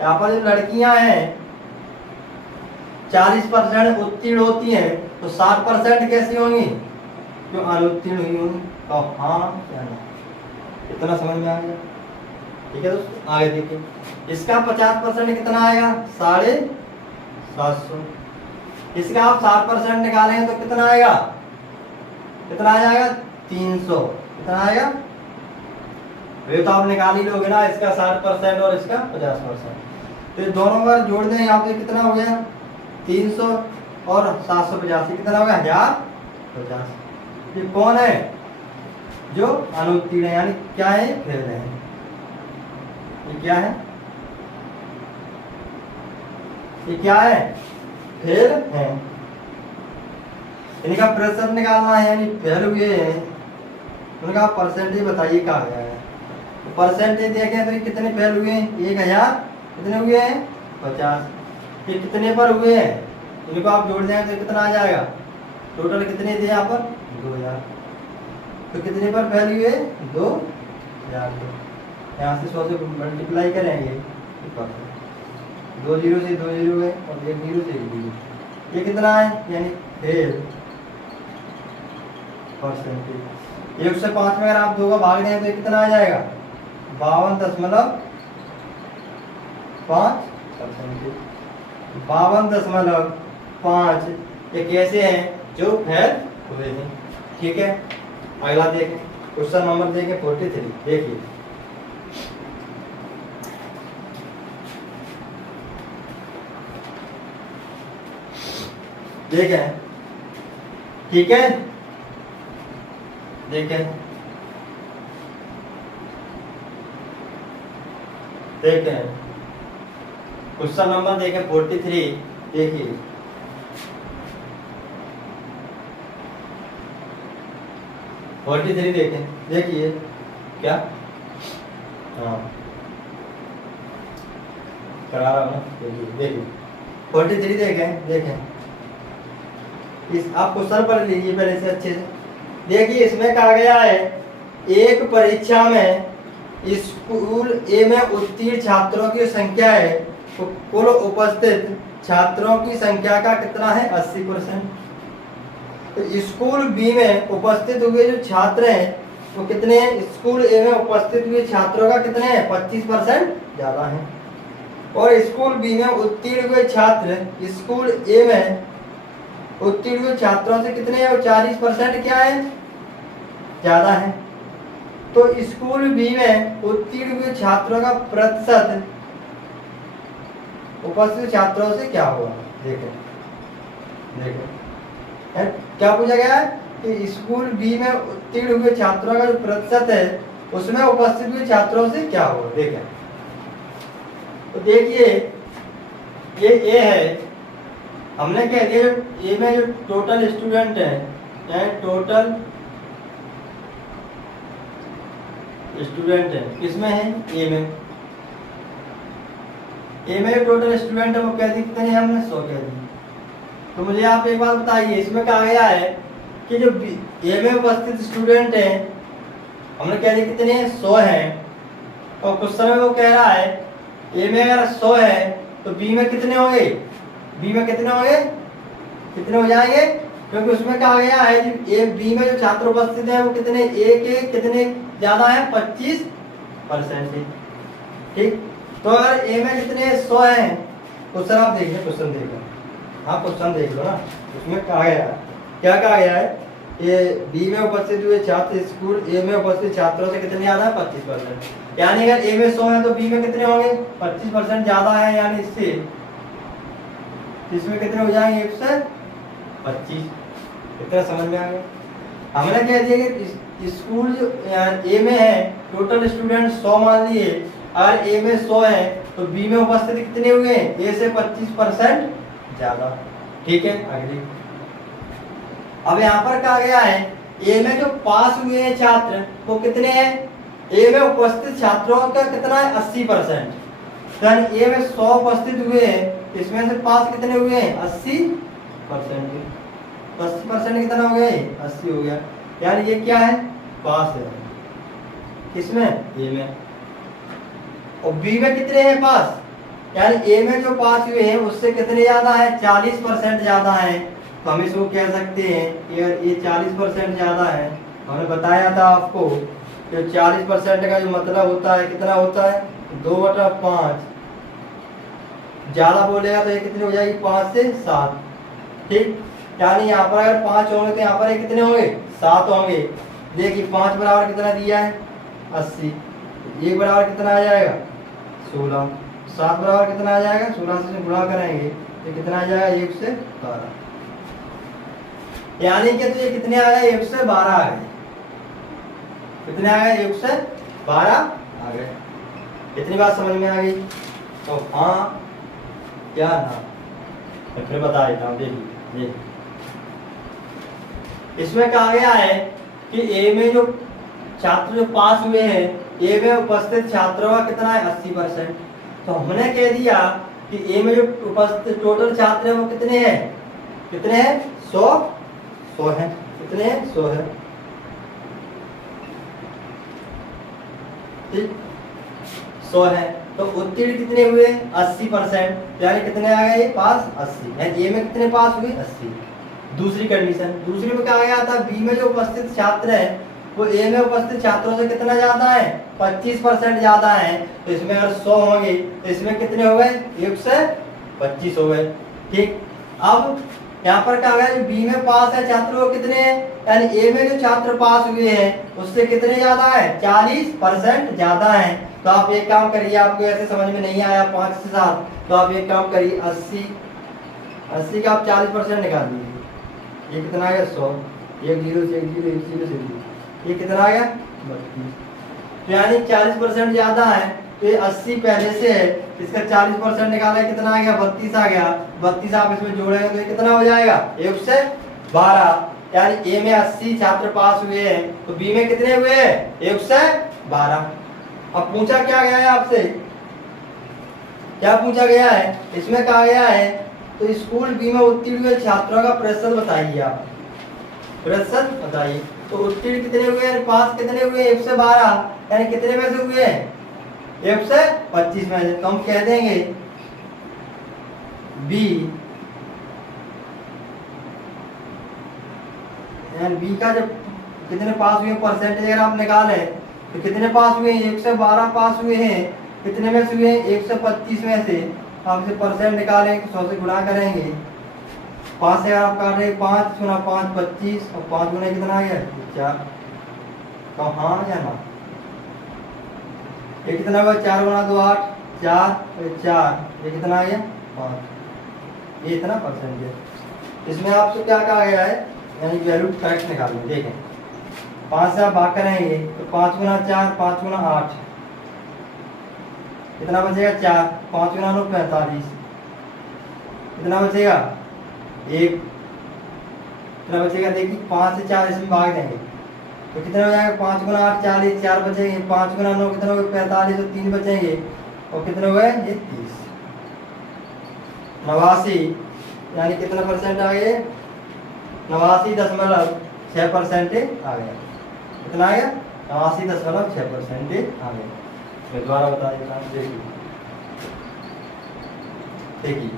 यहाँ पर जो लड़कियां हैं 40% उत्तीर्ण होती हैं, तो 60% कैसी होंगी जो अनुत्तीर्ण हुई होंगी। तो हाँ क्या ना, इतना समझ में आ गया। ठीक है दोस्तों, आगे देखिए, इसका 50% कितना आएगा 750, इसका आप 60% निकालेंगे तो कितना आएगा, कितना आ जाएगा 300, कितना आएगा, ये तो आप निकाल ही लोगे ना, इसका 60% और इसका 50%। तो दोनों बार जोड़ दें यहाँ पे कितना हो गया 300 और 785, कितना होगा 1050। ये कौन है जो अनुत्तीर्ण है, यानी क्या है फेल है, ये क्या है, ये क्या है फेल है। इनका प्रतिशत निकालना है, यानी फेल हुए हैं उनका परसेंटेज बताइए क्या गया है। तो परसेंटेज देखें तो कितने फेल हुए हैं 1000, कितने हुए हैं 50, ये कितने पर हुए हैं, इनको आप जोड़ देंगे तो कितना आ जाएगा, टोटल कितने थे यहाँ पर 2000, तो कितने पर फेल हुए 2000, यहाँ से 100 से मल्टीप्लाई करेंगे 2 जीरो से 2 जीरो है और 1 जीरो से 1 जीरो, ये कितना है यानी 1% 1 से 5 में अगर आप 2 का भाग दें तो ये कितना आ जाएगा 52.5%। 52.5 ये कैसे हैं जो फैल हुए हैं। ठीक है, अगला देखें, क्वेश्चन नंबर देखें 43। देखिए देखें, ठीक है, देखें क्वेश्चन नंबर देखें 43। देखिए देखिए क्या, हाँ करा रहा हूँ। देखिए 43 देखें इस, आप क्वेश्चन पढ़ लीजिए पहले से अच्छे से। देखिए इसमें कहा गया है एक परीक्षा में स्कूल ए में उत्तीर्ण छात्रों की संख्या है तो कुल उपस्थित छात्रों की संख्या का कितना है 80%। तो स्कूल बी में उपस्थित हुए जो छात्र हैं वो कितने हैं, स्कूल ए में उपस्थित हुए छात्रों का कितने हैं 25% ज्यादा है। और स्कूल बी में उत्तीर्ण हुए छात्र स्कूल ए में उत्तीर्ण हुए छात्रों से कितने हैं, वो 40% क्या है ज्यादा है। तो स्कूल बी में उत्तीर्ण हुए छात्रों का प्रतिशत उपस्थित छात्रों से क्या होगा। देखो क्या पूछा गया है कि स्कूल बी में उत्तीर्ण हुए छात्रों का जो प्रतिशत है उसमें उपस्थित हुए छात्रों से क्या होगा। देखें तो देखिए ये ए है, हमने कह दिया ए में जो टोटल स्टूडेंट है टोटल स्टूडेंट है किसमें है ए में जो टोटल स्टूडेंट है वो कह दी कितने हैं, हमने 100 कह दी। तो मुझे आप एक बात बताइए, इसमें कहा गया है कि जो ए में उपस्थित स्टूडेंट हैं हमने कह दिया कितने हैं 100 हैं, और क्वेश्चन में वो कह रहा है ए में अगर 100 है तो बी में कितने होंगे, कितने हो जाएंगे, क्योंकि उसमें कहा गया है कि ए बी में जो छात्र उपस्थित हैं वो कितने ए के कितने ज्यादा है 25%। ठीक, तो अगर ए में कितने 100 हैं, क्वेश्चन आप देखिए, क्वेश्चन देख लो ना, उसमें कहा गया क्या कहा गया है, ये बी में उपस्थित हुए छात्र स्कूल ए में उपस्थित छात्रों से कितने ज्यादा है 25%। यानी अगर ए में 100 है तो बी में कितने होंगे 25% ज्यादा है, यानी इसमें कितने हो जाएंगे 1 से 25। इतना समझ में आ गया। हमने कह दिया कि स्कूल जो ए में है टोटल स्टूडेंट 100 मान लिए, अगर ए में 100 है तो बी में उपस्थित कितने हुए ए से 25% ज्यादा। ठीक है, अगली अब यहाँ पर कहा गया है ए में जो पास हुए हैं छात्र वो कितने हैं, ए में उपस्थित छात्रों का कितना है 80%। यानी ए में 100 उपस्थित हुए हैं, इसमें से पास कितने हुए हैं 80%। 80% कितना हो गया 80 हो गया, यानी ये क्या है पास है किसमें ए में। और बी में कितने हैं पास, यानी ए में जो पास हुए हैं उससे कितने ज्यादा है 40% ज्यादा है। तो हम इसको कह सकते हैं ये 40% ज्यादा है। हमने बताया था आपको कि 40% का जो मतलब होता है कितना होता है 2/5। ज्यादा बोलेगा तो ये कितनी हो जाएगी 5 से 7। ठीक, यानी यहाँ पर अगर 5 होंगे तो यहाँ पर कितने होंगे 7 होंगे। देखिए 5 बराबर कितना दिया है 80, 1 बराबर कितना आ जाएगा 16, 7 बराबर कितना आ जाएगा 16 से गुणा करेंगे तो कितना आ जाएगा 1 से 12। यानी कि तो ये कितने आ गए 1 से 12 आ गए, कितने आ गए 1 से 12 आ गए। इतनी बात समझ में आ गई। तो हाँ क्या ना, तो फिर बता देता हूँ। देखिए इसमें कहा गया है कि ए में जो छात्र जो पास हुए हैं ए में उपस्थित छात्रों का कितना है 80%। तो हमने कह दिया कि ए में जो उपस्थित टोटल छात्र हैं वो कितने हैं 100 है, कितने हैं 100 है। ठीक, 100 है। तो उत्तीर्ण कितने हुए 80%, यानी कितने आ गए पास 80, यानी ए में कितने पास हुए 80। दूसरी कंडीशन, दूसरी में क्या गया था, बी में जो उपस्थित छात्र है वो ए में उपस्थित छात्रों से कितना ज्यादा है 25% ज्यादा है। तो इसमें अगर 100 होंगे तो इसमें कितने हो गए 1 से 25 हो गए। ठीक, अब यहाँ पर क्या है, जो बी में पास है छात्र वो कितने हैं, यानी ए में जो छात्र पास हुए हैं उससे कितने ज्यादा है 40% ज्यादा है। तो आप एक काम करिए, आपको ऐसे समझ में नहीं आया 5 से 7, तो आप एक काम करिए 80 का आप 40% निकाल दीजिए, ये कितना आ गया 100, 1 0 से 1 0 1 0 से 0, ये कितना आ गया 32। तो यानी 40% ज्यादा है, तो ये 80 पहले से है, इसका 40% निकाला है कितना आ गया 32 आ गया। 32 आप इसमें जोड़ेंगे तो ये कितना हो जाएगा 1 से 12, यानी ए में 80 छात्र पास हुए हैं तो बी में कितने हुए हैं 1 से 12। अब पूछा क्या गया है आपसे, क्या पूछा गया है, इसमें कहा गया है तो स्कूल बी में उत्तीर्ण हुए छात्रों का प्रतिशत बताइए, आप प्रतिशत बताइए। तो उत्तीर्ण कितने हुए हैं, पास कितने हुए 1 से 12, यानी कितने में से हुए हैं 1 से 25 में से। तो हम कह देंगे बी, यानी बी का जब कितने पास हुए परसेंटेज अगर आप निकाले तो कितने पास हुए हैं 1 से 12 पास हुए हैं, कितने में से हुए हैं 1 से 25 में से। आप इसे परसेंट निकालेंगे तो 100 से गुणा करेंगे, 5 से आप काटे 5 गुना 5 25 और 5 गुना कितना आ गया 4। कहाँ जाना, ये कितना हुआ 4 गुना 2 8 4 4, ये कितना आ गया 5, ये इतना परसेंटेज। इसमें आपसे क्या कहा गया है, यानी वैल्यू फैक्ट निकालना। देखें 5 से आप भाग करेंगे तो 5 गुना 4 5 गुना 8, कितना बचेगा 4, 5 गुना 9 45, कितना बचेगा 1, कितना बचेगा देखिए 5 से 4 इसमें भाग देंगे तो कितना हो जाएगा 5 गुना 8 40, 4 बचेंगे, 5 गुना 9 कितना हो गया 45 और 3 बचेंगे और कितने हो गए ये 30, 89, यानी कितना परसेंट आ गए 89.6% आ गया। कितना आ गया 89.6% आ गया। मैं दोबारा बता देता हूँ, देखिए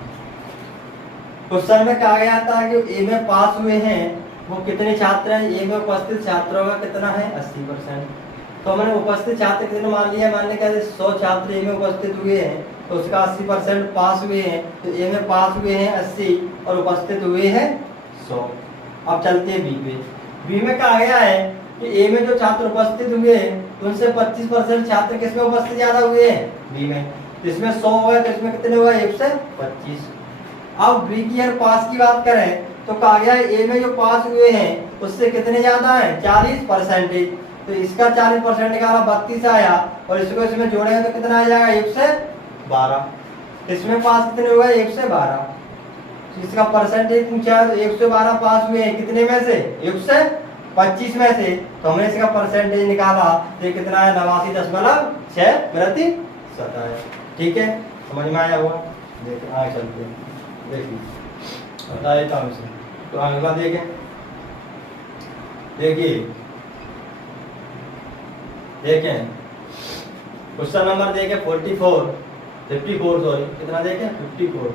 क्वेश्चन में कहा गया था कि ए में पास हुए हैं वो कितने छात्र हैं, ए में उपस्थित छात्रों का कितना है 80%। तो मैंने उपस्थित छात्र कितने मान लिया, मान लिया 100 छात्र ए में उपस्थित हुए हैं तो उसका 80% पास हुए हैं, तो ए में पास हुए हैं 80 और उपस्थित हुए हैं 100। अब चलते हैं बी पे। बी में कहा गया है कि ए में जो छात्र उपस्थित हुए हैं तो उनसे 25% छात्र किसमें उपस्थित ज्यादा हुए हैं बी में, तो इसमें 100 हुआ तो इसमें कितने हुआ 1 से 25। अब बी की यार पास की बात करें तो कहा गया है ए में जो पास हुए हैं उससे कितने ज्यादा है 40%, तो इसका 40% निकाला 32 आया और इसको इसमें जोड़ेंगे तो कितना आ जाएगा 1 से 12। इसमें पास कितने हुए 1 से 12, तो इसका परसेंटेज पूछा है तो 1 से 12 पास हुए हैं कितने में से 1 से 25 में से, तो हमने इसका परसेंटेज निकाला तो कितना है 89.6% है। ठीक है, समझ में आया होगा। देखिए आगे चलते हैं, देखिए बता देता हूँ इसे। तो अगला देखें, देखिए देखें क्वेश्चन नंबर देखें 54 सॉरी कितना देखें 54।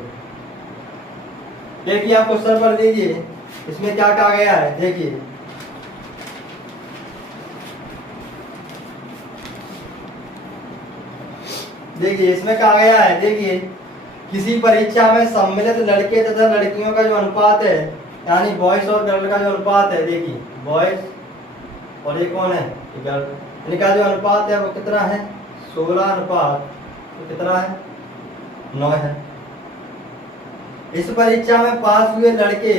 देखिए आप क्वेश्चन पर देखिए इसमें क्या कहा गया है, देखिए देखिए इसमें कहा गया है, देखिए किसी परीक्षा में सम्मिलित लड़के तथा लड़कियों का जो अनुपात है, यानी बॉयज और गर्ल का जो अनुपात है, देखिए बॉयज और ये कौन है गर्ल, इनका जो अनुपात है वो कितना है 16 अनुपात तो कितना है 9 है। इस परीक्षा में पास हुए लड़के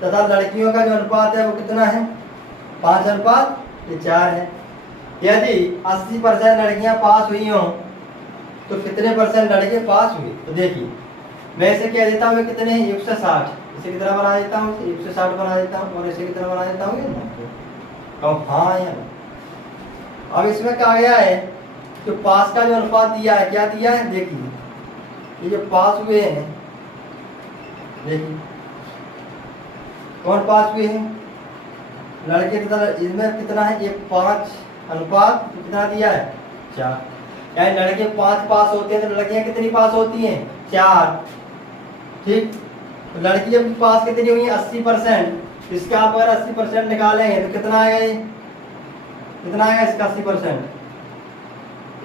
तथा लड़कियों का जो अनुपात है वो कितना है 5 अनुपात 4 है। यदि 80% लड़कियां पास हुई हों तो कितने परसेंट लड़के पास हुए, तो देखिए मैं इसे कह देता हूँ कितने 1 से 60, इसे कितना बना देता हूँ 1 से 60 बना देता हूँ और इसे कितना बना देता हूँ 90। हाँ या अब इसमें कहा गया है कि पास का जो अनुपात दिया है, क्या दिया है देखिए ये जो पास हुए हैं, देखिए कौन पास हुए हैं लड़के तथा इसमें कितना है ये 5 अनुपात कितना दिया है 4। यानी लड़के 5 पास होते हैं तो लड़कियां कितनी पास होती हैं? 4। ठीक, तो लड़की जब पास कितनी हुई? 80%। इसका आप अगर 80% निकालेंगे तो कितना आएगा? ये कितना आएगा इसका 80%?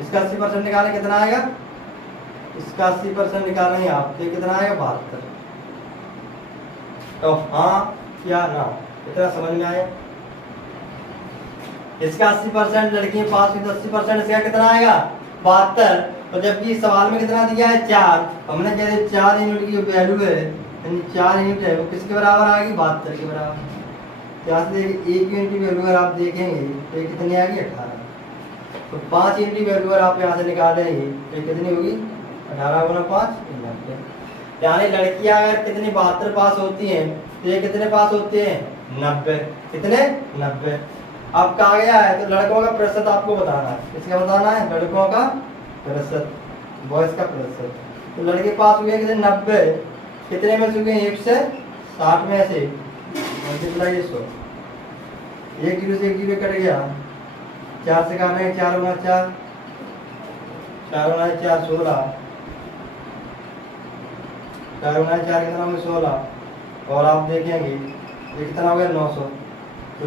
इसका 80% निकालें कितना आएगा? इसका 80% निकालेंगे आप तो कितना आएगा? 72। तो हाँ या ना, इतना समझ में आया? इसका 80% लड़कियां पास हुई तो 80% इसका कितना आएगा? 72। और जबकि सवाल में कितना दिया है? 4। हमने कह दिया 4 यूनिट की वैल्यू है, यानी 4 यूनिट है, वो किसके बराबर आएगी? 72 के बराबर। यहाँ से देखिए 1 यूनिट की वैल्यू अगर आप देखेंगे तो ये कितनी आएगी? 18। तो 5 यूनिट की वैल्यू अगर आप यहाँ से निकालेंगे तो कितनी होगी? 18 गुना 5 90। यानी लड़कियां अगर कितनी 72 पास होती हैं तो ये कितने पास होते हैं? 90। कितने? 90। अब कहा गया है तो लड़कों का प्रतिशत आपको बताना है। किसका बताना है? लड़कों का प्रतिशत, बॉयज का प्रतिशत। तो लड़के पास हुए कितने? 90। कितने में से हुए? 1 से 60 में से मल्टीप्लाई 100। 1 जीरो से 1 जीरो कट गया, 4 से काटना है, 4 गुना 4, 4 गुना 4 16, 4 गुना 4 कितना होगा? 16। और आप देखेंगे ये कितना हो गया? 900। तो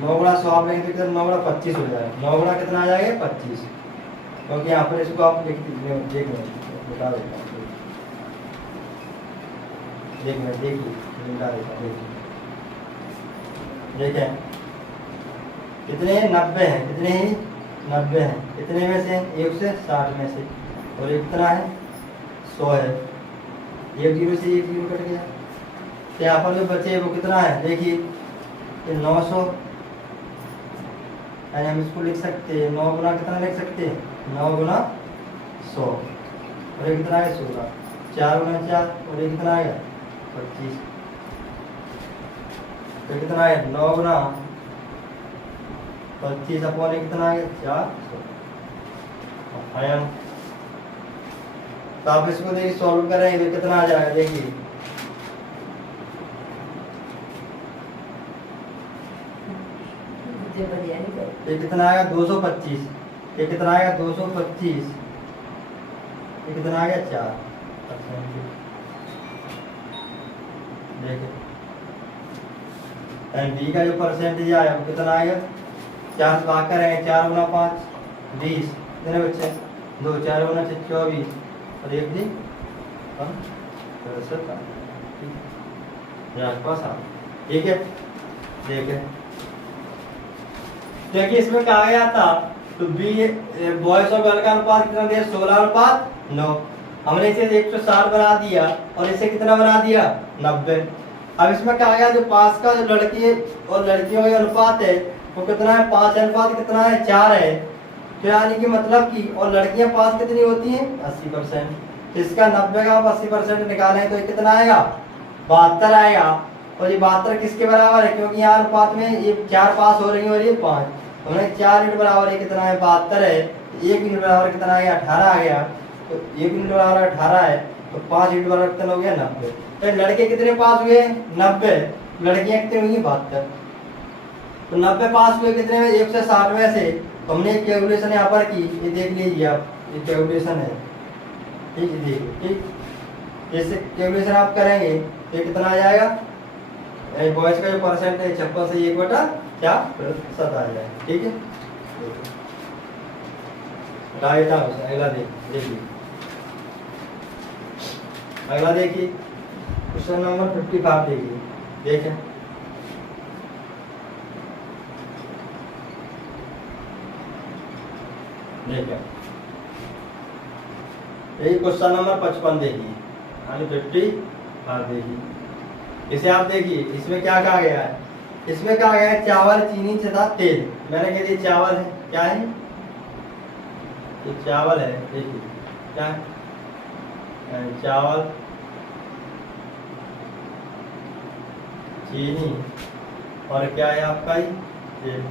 9 गुना 100 आप लेंगे तो कितना? 9 गुना 25 हो जाएगा। 9 गुना कितना आ जाएगा? 25। क्योंकि यहाँ पर इसको आप देख बता देता हूँ, देखिए बता देता हूँ। देखें कितने? 90 हैं। कितने ही? 90 हैं। कितने में से? 1 से 60 में से। और ये कितना है? 100 है। 1 जीरो से 1 जीरो कट गया। तो यहाँ पर जो बचे वो कितना है? देखिए ये 900, यानी हम इसको लिख सकते हैं 9 गुना कितना लिख सकते हैं? 9 गुना 100। और ये कितना है? 16। 4 गुना 4 और ये कितना आएगा? 25। तो कितना है? 9 गुना 25 अपॉन ये कितना आएगा? 400। तो आप इसको देखिए सॉल्व करेंगे तो कितना आ जाएगा? देखिए ये कितना आएगा? 225। ये कितना आएगा? 225। ये कितना आ गया? 4%। देखिए बी का जो परसेंटेज आया वो कितना आएगा? 4 से भाग करेंगे, 4 गुना 5 20। कितने बच्चे? 2। 4 गुना 6 24 और 1 दिन 63। आसपास आ। ठीक है, देखिए देखिए इसमें कहा गया था तो बी बॉयज और गर्ल का अनुपात कितना दिया? 16:9। हमने इसे 160 बना दिया और इसे कितना बना दिया? 90। अब इसमें कहा गया जो पास का जो लड़की और लड़कियों का अनुपात है वो कितना है? 5 अनुपात कितना है? 4 है। तो यानी कि मतलब कि और लड़कियां पास कितनी होती हैं? 80%। तो इसका 90 का आप 80% निकालें तो ये कितना आएगा? 72 आएगा। और ये 72 किसके बराबर है? क्योंकि यहाँ अनुपात में ये 4 पास हो रही है और ये 5, हमने 4 यूनिट बराबर ये कितना है? 72 है। 1 यूनिट बराबर कितना आ गया? 18 आ गया। तो 1 यूनिट बराबर 18 है तो 5 यूनिट बराबर कितना हो गया? 90। तो लड़के कितने पास हुए? 90। लड़कियां कितनी हुई? 72। तो 90 पास हुए कितने में? 1 से 60 में से। तो हमने एक कैलकुलेशन यहाँ पर की, ये देख लीजिए आप, ये कैलकुलेशन है। ठीक है, देखिए ठीक, जैसे कैलकुलेशन आप करेंगे तो कितना आ जाएगा? बॉयज का जो परसेंट है 56 से 1/4% आ जाएगा। ठीक है, अगला देखिए अगला देखिए क्वेश्चन नंबर 55 देखिए। देखें यही क्वेश्चन नंबर 55 देखिए, 55 देखिए। इसे आप देखिए, इसमें क्या कहा गया है? इसमें कहा गया है चावल, चीनी तथा तेल। मैंने कह दिया चावल है, क्या है? ये चावल है। देखिए क्या है? चावल, चीनी और क्या है आपका? तेल।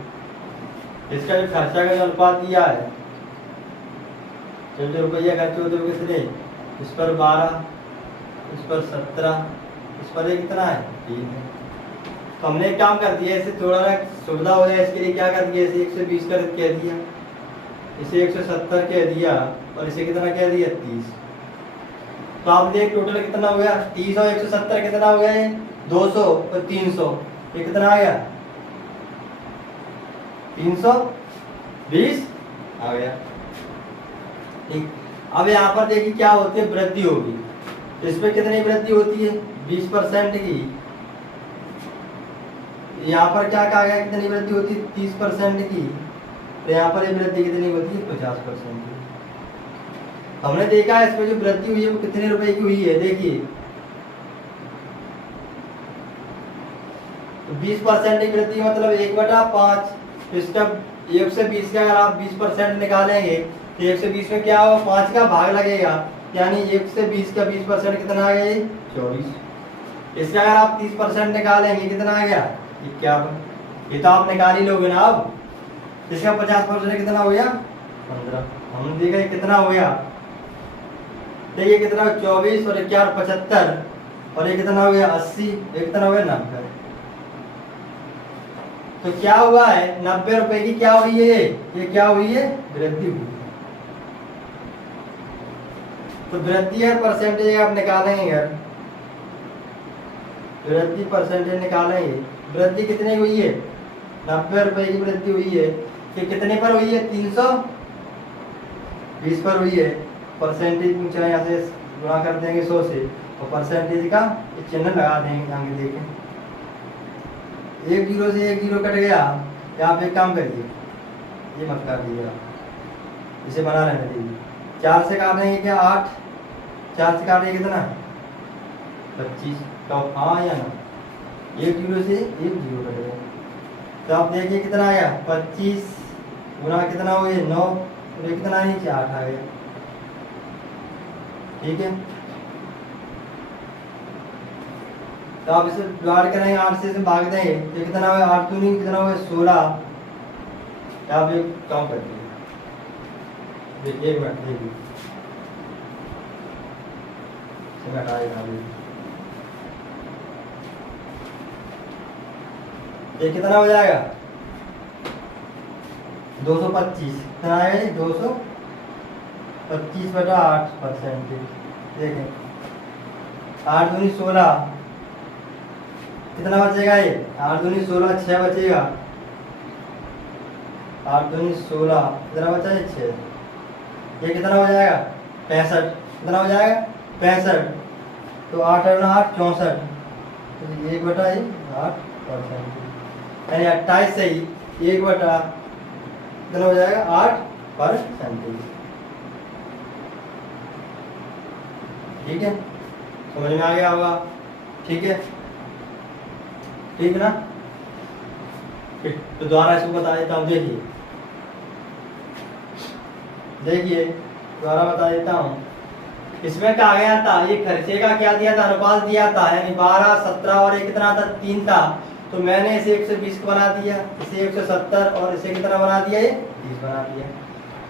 इसका जो खर्चा का जो अनुपात दिया है, जो रुपया खर्च होते हुए कितने? इस पर 12, इस पर 17, इस पर ये कितना है? 3 है। तो हमने एक काम कर दिया, इसे थोड़ा ना सुविधा हो जाए इसके लिए क्या कर दिया? इसे 120 कर कह दिया। इसे 170 कह दिया और इसे कितना कह दिया 30। तो आप देख टोटल कितना हो गया 30 और 170 कितना हो गया ये 200 और 300, ये कितना आ गया 320 आ गया। ठीक, अब यहाँ पर देखिए क्या होती है वृद्धि होगी, तो इसमें कितनी वृद्धि होती है 20% की। यहाँ पर क्या कहा गया कितनी वृद्धि होती है 30% की, तो यहाँ पर ये वृद्धि कितनी होती है 50% की। हमने देखा है इसमें जो वृद्धि हुई है वो कितने रुपए की हुई है, देखिए तो 20% की वृद्धि मतलब 1/5। तो इसका 1 से 20 का अगर आप 20% निकालेंगे तो 1 से 20 में क्या होगा 5 का भाग लगेगा, यानी 1 से 20 का 20% कितना आ गया 24। इसका अगर आप 30% निकालेंगे कितना आ गया 51। ये तो आप निकाल ही लोगे ना। अब इसका 50% कितना हो गया 15। हमने देखा ये कितना हो गया, देखिए कितना 24 और 11 75, और ये कितना हो गया 80, ये कितना हो गया 90। तो क्या हुआ है 90 रुपए की क्या हुई है, ये क्या हुई है वृद्धि हुई है। तो वृद्धि है परसेंटेज आप निकालेंगे यार, वृद्धि परसेंटेज निकालेंगे, वृद्धि कितनी हुई है 90 रुपए की वृद्धि हुई है, कि कितने पर हुई है 320 पर हुई है। परसेंटेज ऊंचा यहाँ से गुणा कर देंगे 100 से, और परसेंटेज का चिन्ह लगा देंगे। आगे देखें 1 जीरो से 1 जीरो कट गया, या आप एक काम करिए ये मत कर दीजिएगा, इसे बना रहने दीजिए। 4 से काट देंगे क्या 8, 4 से काटेंगे कितना 25, तो हाँ या ना 1 जीरो से 1 जीरो कट गया, तो आप देखिए कितना आया 25 गुना कितना हो गया 9, और ये कितना नीचे 8 आ गया। ठीक है, तो आप इसे डिवाइड करेंगे 8 से भाग देंगे तो कितना होगा 8 दूनी कितना होगा 16। आप एक काम करते हैं, देखिए 1 मिनट देखिए ये कितना हो जाएगा 225, कितना आएगा ये 225/8%। देखें 8 दूनी 16, कितना बचेगा ये 8 दूनी 16, 6 बचेगा, 8 दूनी 16 कितना बचा है 6, ये कितना हो जाएगा 65, कितना हो जाएगा 65। तो 8 और 8 64, तो 1/8%, यानी 28 से ही 1/, कितना हो जाएगा 8%। ठीक है, समझ में आ गया होगा। ठीक है, ठीक है ना। तो दोबारा इसको बता देता हूँ, देखिए दोबारा बता देता हूँ। इसमें कहा गया था ये खर्चे का क्या दिया था अनुपात दिया था, यानी 12 17 और ये कितना था 3 था। तो मैंने इसे 120 को बना दिया, इसे 170 और इसे कितना बना दिया ये 30 बना दिया।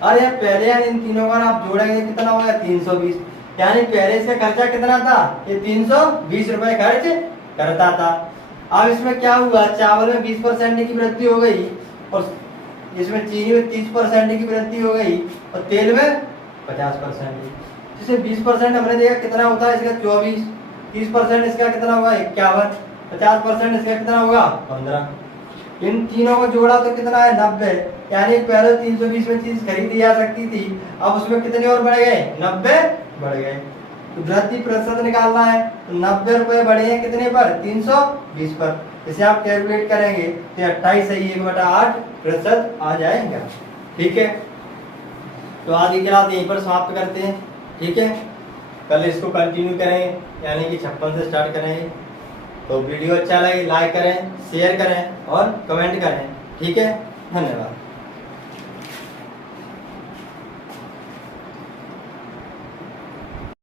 अरे पहले यानी इन तीनों का आप जोड़ेंगे कितना हो गया 320, यानी पहले इसका खर्चा कितना था ये 320 रुपए खर्च करता था। अब इसमें क्या हुआ चावल में 20% की वृद्धि हो गई, और इसमें चीनी में 30% की वृद्धि हो गई, और तेल में 50% की। जिसे 20% हमने देखा कितना होता है इसका 24, 30% इसका कितना होगा 51, 50% इसका कितना होगा 15। इन तीनों को जोड़ा तो कितना है 90, यानी पहले 320 में चीज खरीदी जा सकती थी, अब उसमें कितने और बढ़ गए 90 बढ़ गए। तो वृद्धि प्रतिशत निकालना है, तो 90 रुपए बढ़े हैं कितने पर 320 पर। इसे आप कैलकुलेट करेंगे तो 28 से 1/8% आ जाएगा। ठीक है, तो आज की क्लास यहीं पर समाप्त करते हैं। ठीक है, कल इसको कंटिन्यू करें, यानी कि 56 से स्टार्ट करेंगे। तो वीडियो अच्छा लगे लाइक करें, शेयर करें और कमेंट करें। ठीक है, धन्यवाद।